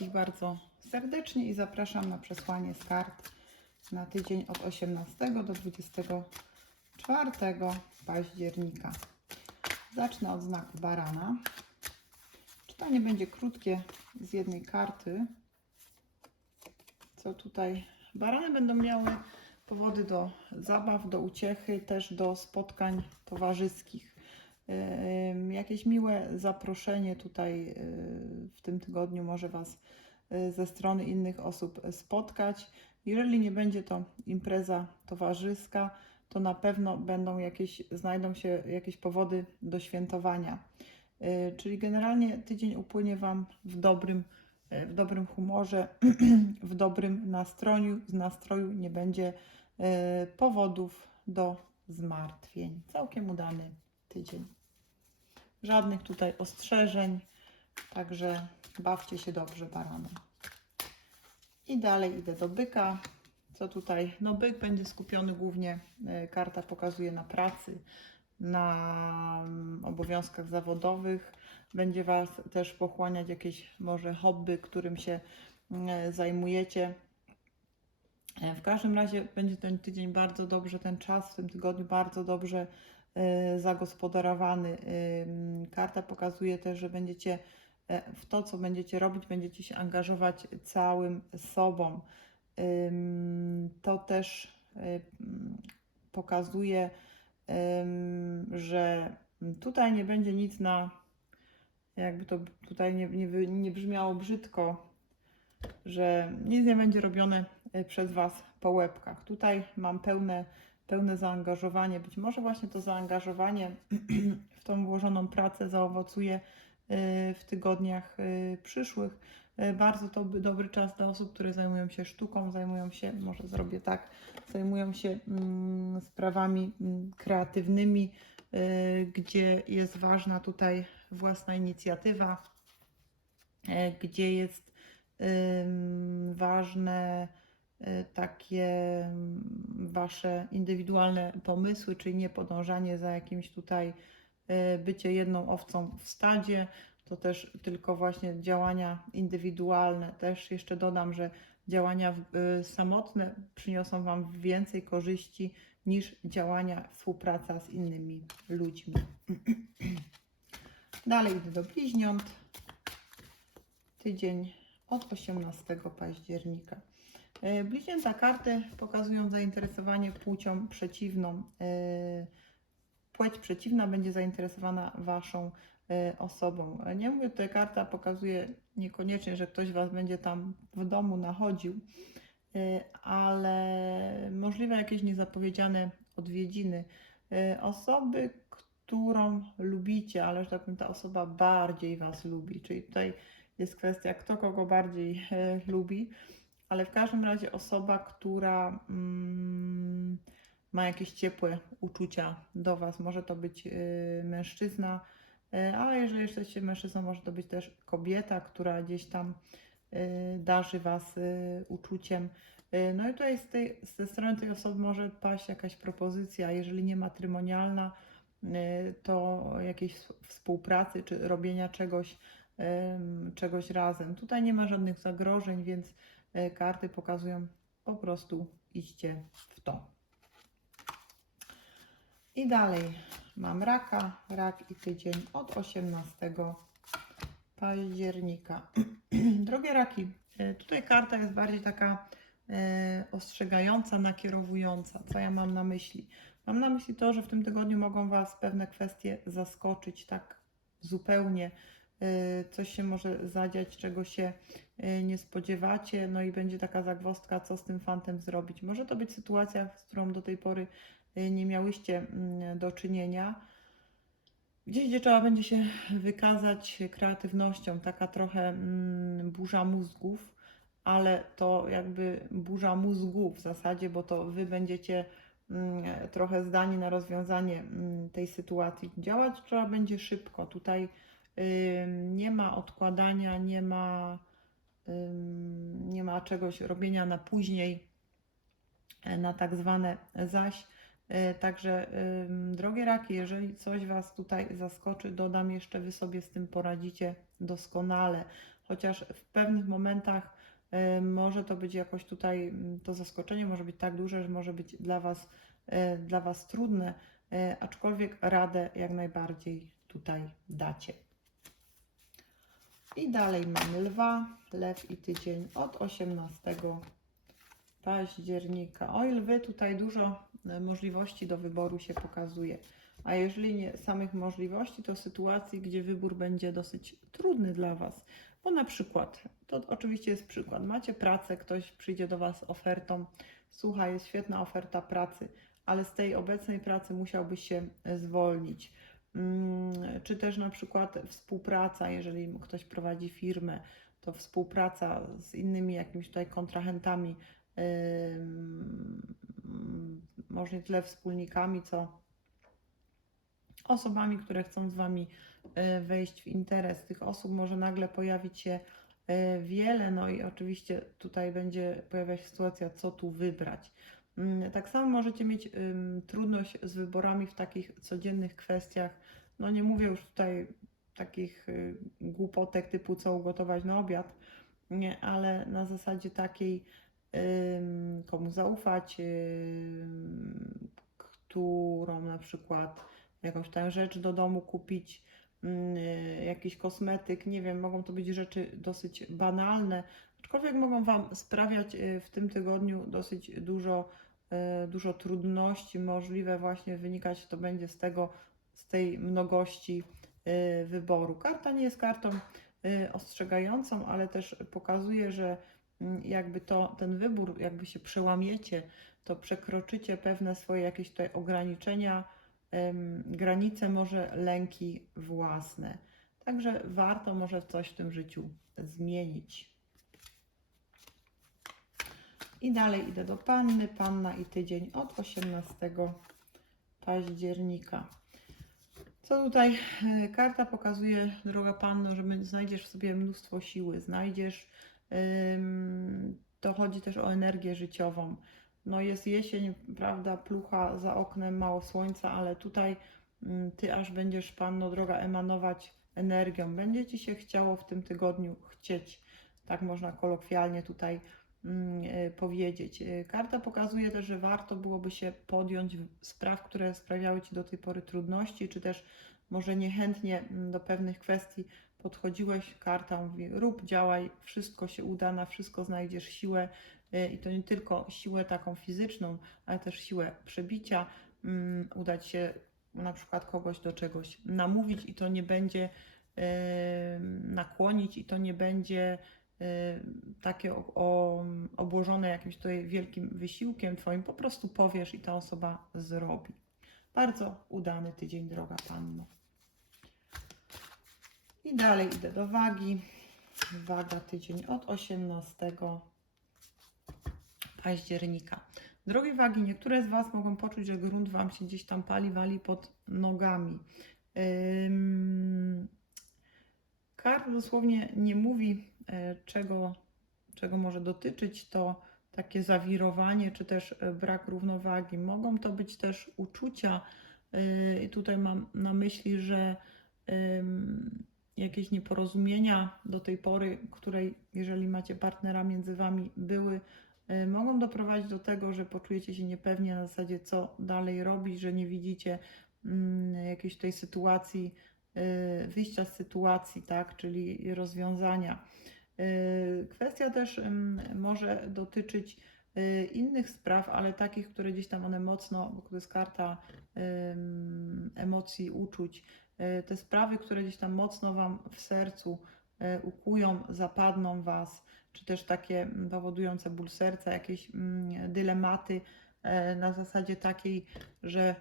wszystkich bardzo serdecznie i zapraszam na przesłanie z kart na tydzień od 18 do 24 października. Zacznę od znaku barana. Czytanie będzie krótkie z jednej karty. Co tutaj? Barany będą miały powody do zabaw, do uciechy, też do spotkań towarzyskich. Ym, Jakieś miłe zaproszenie tutaj yy, w tym tygodniu może Was yy, ze strony innych osób spotkać. Jeżeli nie będzie to impreza towarzyska, to na pewno będą jakieś, znajdą się jakieś powody do świętowania. Czyli generalnie tydzień upłynie Wam w dobrym, w dobrym humorze, w dobrym nastroju. Z nastroju nie będzie powodów do zmartwień. Całkiem udany tydzień. Żadnych tutaj ostrzeżeń, także bawcie się dobrze baranem. I dalej idę do byka. Co tutaj? No byk będzie skupiony głównie, e, karta pokazuje na pracy, na mm, obowiązkach zawodowych. Będzie Was też pochłaniać jakieś może hobby, którym się mm, zajmujecie. E, W każdym razie będzie ten tydzień bardzo dobrze, ten czas w tym tygodniu bardzo dobrze e, zagospodarowany. Ym, Karta pokazuje też, że będziecie e, w to, co będziecie robić, będziecie się angażować całym sobą. To też ym, pokazuje, że tutaj nie będzie nic na, jakby to tutaj nie, nie, nie brzmiało brzydko, że nic nie będzie robione e, przez Was po łebkach. Tutaj mam pełne, pełne zaangażowanie. Być może właśnie to zaangażowanie w tą włożoną pracę zaowocuje e, w tygodniach e, przyszłych. E, Bardzo to dobry czas dla osób, które zajmują się sztuką, zajmują się, może zrobię tak, zajmują się mm, sprawami mm, kreatywnymi, gdzie jest ważna tutaj własna inicjatywa, gdzie jest ważne y, takie ym, wasze indywidualne pomysły, czyli nie podążanie za jakimś tutaj y, bycie jedną owcą w stadzie, to też tylko właśnie działania indywidualne. Też jeszcze dodam, że działania y, samotne przyniosą wam więcej korzyści niż działania, współpraca z innymi ludźmi. Dalej idę do bliźniąt. Tydzień od 18 października. E, Bliźnięta karty pokazują zainteresowanie płcią przeciwną. E, Płeć przeciwna będzie zainteresowana Waszą e, osobą. Nie mówię tutaj, karta pokazuje niekoniecznie, że ktoś Was będzie tam w domu nachodził, ale możliwe jakieś niezapowiedziane odwiedziny. Osoby, którą lubicie, ale że tak powiem, ta osoba bardziej Was lubi, czyli tutaj jest kwestia, kto kogo bardziej lubi, ale w każdym razie osoba, która mm, ma jakieś ciepłe uczucia do Was. Może to być e, mężczyzna, e, ale jeżeli jesteście mężczyzną, może to być też kobieta, która gdzieś tam e, darzy Was e, uczuciem. E, No i tutaj z tej, ze strony tej osoby może paść jakaś propozycja, jeżeli nie matrymonialna, e, to jakiejś współpracy czy robienia czegoś em, czegoś razem. Tutaj nie ma żadnych zagrożeń, więc karty pokazują po prostu idźcie w to. I dalej mam raka, rak i tydzień od 18 października. Drogie raki, e, tutaj karta jest bardziej taka e, ostrzegająca, nakierowująca. Co ja mam na myśli? Mam na myśli to, że w tym tygodniu mogą Was pewne kwestie zaskoczyć tak zupełnie coś się może zadziać, czego się y, nie spodziewacie, no i będzie taka zagwozdka, co z tym fantem zrobić. Może to być sytuacja, z którą do tej pory y, nie miałyście mm, do czynienia. Gdzieś, gdzie trzeba będzie się wykazać kreatywnością, taka trochę mm, burza mózgów, ale to jakby burza mózgu w zasadzie, bo to Wy będziecie mm, trochę zdani na rozwiązanie tej sytuacji. Działać trzeba będzie szybko. Tutaj nie ma odkładania, nie ma, nie ma czegoś robienia na później, e, na tak zwane zaś. E, Także, drogie raki, jeżeli coś Was tutaj zaskoczy, dodam jeszcze, Wy sobie z tym poradzicie doskonale. chociaż w pewnych momentach może to być jakoś tutaj, to zaskoczenie może być tak duże, że może być dla Was, e, dla was trudne, aczkolwiek radę jak najbardziej tutaj dacie. I dalej mamy lwa, lew i tydzień od 18 października. Oj, lwy, tutaj dużo e, możliwości do wyboru się pokazuje. A jeżeli nie samych możliwości, to sytuacji, gdzie wybór będzie dosyć trudny dla Was. Bo na przykład, to oczywiście jest przykład, macie pracę, ktoś przyjdzie do Was z ofertą, słuchaj, jest świetna oferta pracy, ale z tej obecnej pracy musiałbyś się zwolnić. Mm, Czy też na przykład współpraca, jeżeli ktoś prowadzi firmę, to współpraca z innymi jakimiś tutaj kontrahentami, może nie tyle wspólnikami, co osobami, które chcą z Wami e, wejść w interes. Tych osób może nagle pojawić się e, wiele, no i oczywiście tutaj będzie pojawiać się sytuacja, co tu wybrać. Mm, Tak samo możecie mieć trudność z wyborami w takich codziennych kwestiach. No nie mówię już tutaj takich y, głupotek typu co ugotować na obiad, nie, ale na zasadzie takiej, komu zaufać, którą na przykład jakąś tam rzecz do domu kupić, mm, y, jakiś kosmetyk, nie wiem, mogą to być rzeczy dosyć banalne, aczkolwiek mogą Wam sprawiać y, w tym tygodniu dosyć dużo, dużo trudności, możliwe właśnie wynikać to będzie z tego, z tej mnogości y, wyboru. Karta nie jest kartą y, ostrzegającą, ale też pokazuje, że mm, jakby to, ten wybór, jakby się przełamiecie, to przekroczycie pewne swoje jakieś tutaj ograniczenia, granice, może lęki własne. Także warto może coś w tym życiu zmienić. I dalej idę do panny. Panna i tydzień od 18 października. Co tutaj e, karta pokazuje, droga panno, że znajdziesz w sobie mnóstwo siły, znajdziesz, to chodzi też o energię życiową. No jest jesień, prawda, plucha za oknem, mało słońca, ale tutaj mm, ty aż będziesz, panno droga, emanować energią. Będzie ci się chciało w tym tygodniu chcieć, tak można kolokwialnie tutaj powiedzieć. E, Karta pokazuje też, że warto byłoby się podjąć spraw, które sprawiały Ci do tej pory trudności, czy też może niechętnie mm, do pewnych kwestii podchodziłeś. Karta mówi: rób, działaj, wszystko się uda, na wszystko znajdziesz siłę e, i to nie tylko siłę taką fizyczną, ale też siłę przebicia. Mm, Udać się na przykład kogoś do czegoś namówić i to nie będzie e, nakłonić i to nie będzie takie o, o, obłożone jakimś tutaj wielkim wysiłkiem Twoim, po prostu powiesz i ta osoba zrobi. Bardzo udany tydzień, droga Panno. I dalej idę do wagi. Waga tydzień od 18 października. Drogie wagi, niektóre z Was mogą poczuć, że grunt Wam się gdzieś tam pali, wali pod nogami. Ym... Kart dosłownie nie mówi, czego, czego może dotyczyć to takie zawirowanie, czy też e, brak równowagi. Mogą to być też uczucia, e, i tutaj mam na myśli, że jakieś nieporozumienia do tej pory, której, jeżeli macie partnera między Wami, były, e, mogą doprowadzić do tego, że poczujecie się niepewnie na zasadzie, co dalej robić, że nie widzicie mm, jakiejś tej sytuacji, wyjścia z sytuacji, tak, czyli rozwiązania. Y, Kwestia też może dotyczyć y, innych spraw, ale takich, które gdzieś tam one mocno, bo to jest karta emocji, uczuć, y, te sprawy, które gdzieś tam mocno Wam w sercu ukują, zapadną Was, czy też takie powodujące ból serca, jakieś dylematy na zasadzie takiej, że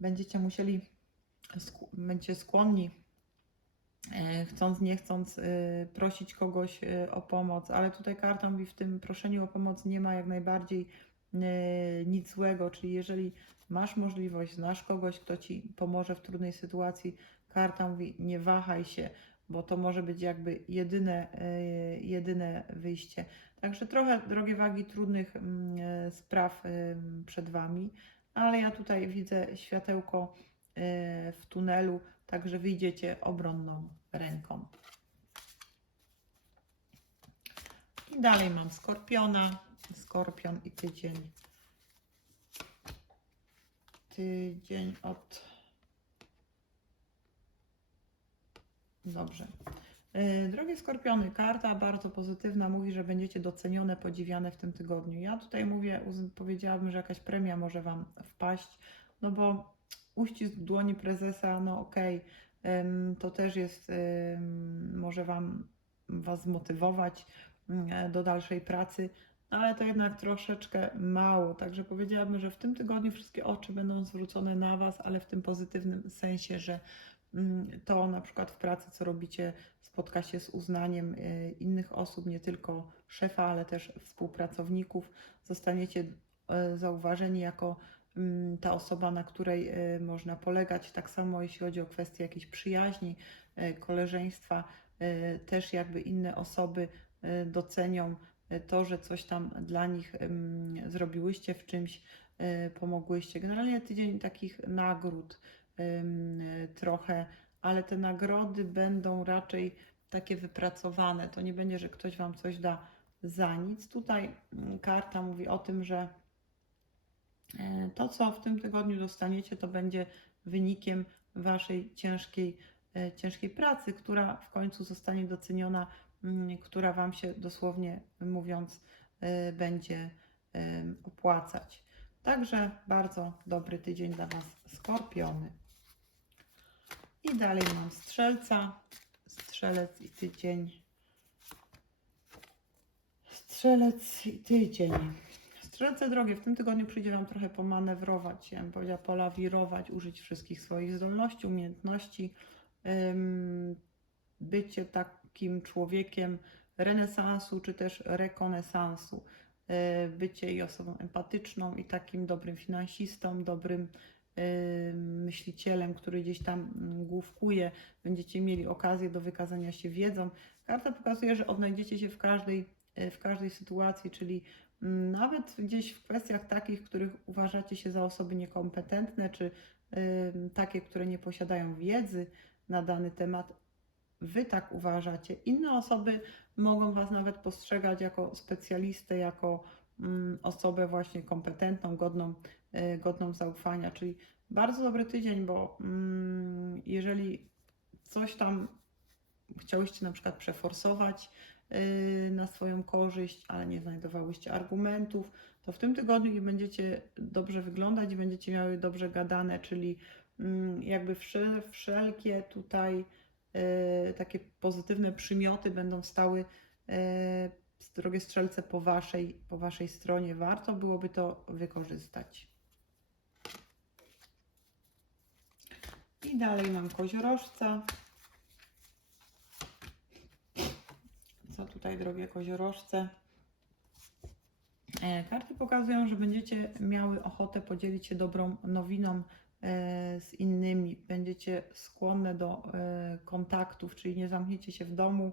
będziecie musieli, będziecie skłonni, chcąc, nie chcąc, e, prosić kogoś e, o pomoc, ale tutaj karta mówi, w tym proszeniu o pomoc nie ma jak najbardziej e, nic złego, czyli jeżeli masz możliwość, znasz kogoś, kto ci pomoże w trudnej sytuacji, karta mówi, nie wahaj się, bo to może być jakby jedyne, e, jedyne wyjście. Także trochę, drogie wagi, trudnych mm, e, spraw przed Wami, ale ja tutaj widzę światełko e, w tunelu, także wyjdziecie obronną ręką. I dalej mam skorpiona, skorpion i tydzień. Tydzień od. Dobrze. Yy, Drogie skorpiony, karta bardzo pozytywna mówi, że będziecie docenione, podziwiane w tym tygodniu. Ja tutaj mówię, powiedziałabym, że jakaś premia może Wam wpaść, no bo uścisk dłoni prezesa, no okej, ym, to też jest, może Wam Was zmotywować ym, do dalszej pracy, ale to jednak troszeczkę mało. Także powiedziałabym, że w tym tygodniu wszystkie oczy będą zwrócone na Was, ale w tym pozytywnym sensie, że ym, to na przykład w pracy, co robicie, spotka się z uznaniem y, innych osób, nie tylko szefa, ale też współpracowników. Zostaniecie y, zauważeni jako mm, ta osoba, na której y, można polegać. Tak samo jeśli chodzi o kwestie jakiejś przyjaźni, y, koleżeństwa, y, też jakby inne osoby docenią to, że coś tam dla nich zrobiłyście w czymś, pomogłyście. Generalnie tydzień takich nagród trochę, ale te nagrody będą raczej takie wypracowane. To nie będzie, że ktoś Wam coś da za nic. Tutaj mm, karta mówi o tym, że to, co w tym tygodniu dostaniecie, to będzie wynikiem Waszej ciężkiej, e, ciężkiej pracy, która w końcu zostanie doceniona, mm, która Wam się dosłownie mówiąc e, będzie opłacać. Także bardzo dobry tydzień dla Was, skorpiony. I dalej mam strzelca, strzelec i tydzień. Strzelec i tydzień. Strzelce drogie, w tym tygodniu przyjdzie Wam trochę pomanewrować, ja bym powiedziała polawirować, użyć wszystkich swoich zdolności, umiejętności. Bycie takim człowiekiem renesansu czy też rekonesansu. Yy, Bycie i osobą empatyczną i takim dobrym finansistą, dobrym myślicielem, który gdzieś tam mm, główkuje. Będziecie mieli okazję do wykazania się wiedzą. Karta pokazuje, że odnajdziecie się w każdej, yy, w każdej sytuacji, czyli nawet gdzieś w kwestiach takich, których uważacie się za osoby niekompetentne, czy takie, które nie posiadają wiedzy na dany temat, Wy tak uważacie. Inne osoby mogą Was nawet postrzegać jako specjalistę, jako mm, osobę właśnie kompetentną, godną, y, godną zaufania. Czyli bardzo dobry tydzień, bo mm, jeżeli coś tam chciałyście na przykład przeforsować na swoją korzyść, ale nie znajdowałyście argumentów, to w tym tygodniu będziecie dobrze wyglądać i będziecie miały dobrze gadane, czyli mm, jakby wszel, wszelkie tutaj e, takie pozytywne przymioty będą stały e, drogie strzelce po waszej, po waszej stronie. Warto byłoby to wykorzystać. I dalej mam koziorożca. Co tutaj, drogie koziorożce? E, Karty pokazują, że będziecie miały ochotę podzielić się dobrą nowiną e, z innymi. Będziecie skłonne do e, kontaktów, czyli nie zamkniecie się w domu.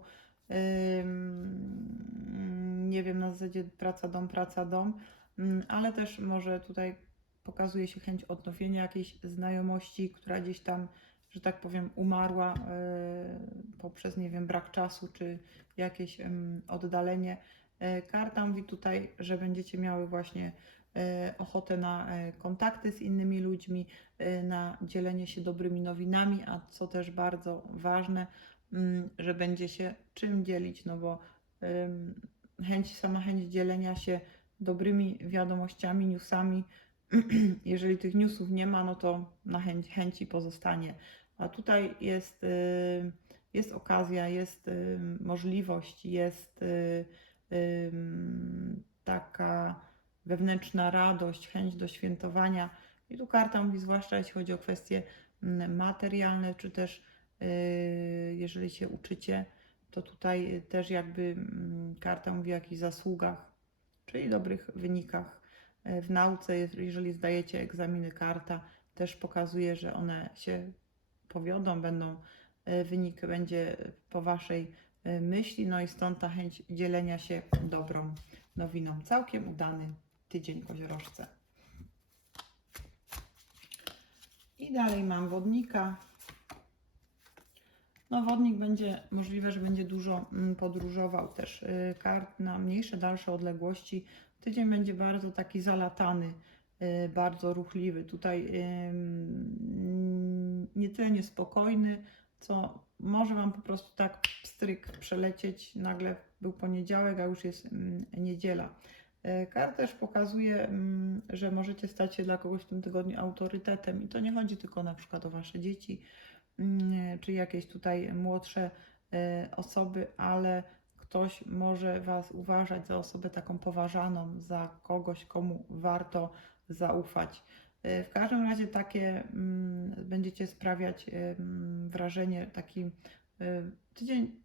Nie wiem, na zasadzie praca, dom, praca, dom, mm, ale też może tutaj pokazuje się chęć odnowienia jakiejś znajomości, która gdzieś tam, że tak powiem, umarła e, poprzez, nie wiem, brak czasu czy jakieś oddalenie. E, Karta mówi tutaj, że będziecie miały właśnie e, ochotę na kontakty z innymi ludźmi, na dzielenie się dobrymi nowinami, a co też bardzo ważne, mm, że będzie się czym dzielić, no bo chęć, sama chęć dzielenia się dobrymi wiadomościami, newsami, jeżeli tych newsów nie ma, no to na chęci pozostanie. A tutaj jest, y, jest okazja, jest y, możliwość, jest y, taka wewnętrzna radość, chęć do świętowania. I tu karta mówi, zwłaszcza jeśli chodzi o kwestie mm, materialne, czy też jeżeli się uczycie, to tutaj też jakby mm, karta mówi o jakichś zasługach, czyli dobrych wynikach w nauce. Jeżeli zdajecie egzaminy, karta też pokazuje, że one się powiodą, będą, e, wynik będzie po Waszej e, myśli, no i stąd ta chęć dzielenia się dobrą nowiną. Całkiem udany tydzień koziorożce. I dalej mam wodnika. No, wodnik będzie możliwe, że będzie dużo mm, podróżował też. y, Kart na mniejsze, dalsze odległości. Tydzień będzie bardzo taki zalatany, bardzo ruchliwy. Tutaj nie tyle niespokojny, co może Wam po prostu tak pstryk przelecieć. Nagle był poniedziałek, a już jest ym, niedziela. Y, Kart też pokazuje, ym, że możecie stać się dla kogoś w tym tygodniu autorytetem i to nie chodzi tylko na przykład o Wasze dzieci, mm, czy jakieś tutaj młodsze e, osoby, ale ktoś może Was uważać za osobę taką poważaną, za kogoś, komu warto zaufać. E, W każdym razie takie mm, będziecie sprawiać e, wrażenie, taki e, tydzień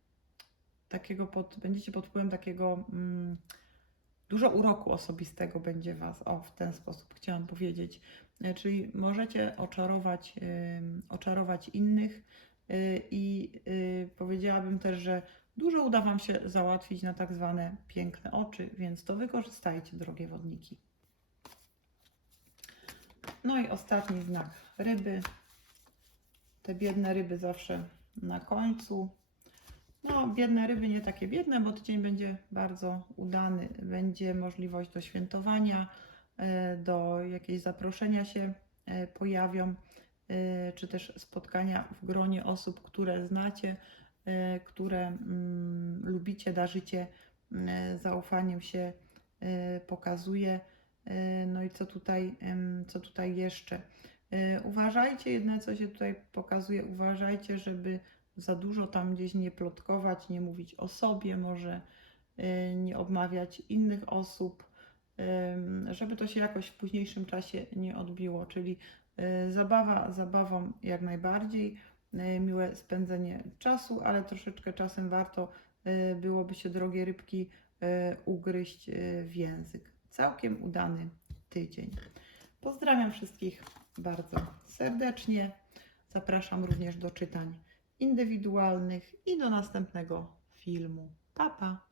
takiego pod, będziecie pod wpływem takiego mm, dużo uroku osobistego będzie Was, o w ten sposób chciałam powiedzieć. E, Czyli możecie oczarować, oczarować innych y, i y, powiedziałabym też, że dużo uda Wam się załatwić na tak zwane piękne oczy, więc to wykorzystajcie, drogie wodniki. No i ostatni znak ryby. Te biedne ryby zawsze na końcu. No, biedne ryby nie takie biedne, bo tydzień będzie bardzo udany. Będzie możliwość do świętowania, e, do jakiegoś zaproszenia się e, pojawią, e, czy też spotkania w gronie osób, które znacie, e, które mm, lubicie, darzycie mm, zaufaniem się e, pokazuje. E, No i co tutaj, co tutaj jeszcze? E, Uważajcie, jedne co się tutaj pokazuje, uważajcie, żeby za dużo tam gdzieś nie plotkować, nie mówić o sobie, może e, nie obmawiać innych osób, żeby to się jakoś w późniejszym czasie nie odbiło. Czyli zabawa zabawą jak najbardziej, miłe spędzenie czasu, ale troszeczkę czasem warto byłoby się, drogie rybki, ugryźć w język. Całkiem udany tydzień. Pozdrawiam wszystkich bardzo serdecznie. Zapraszam również do czytań indywidualnych i do następnego filmu. Pa, pa!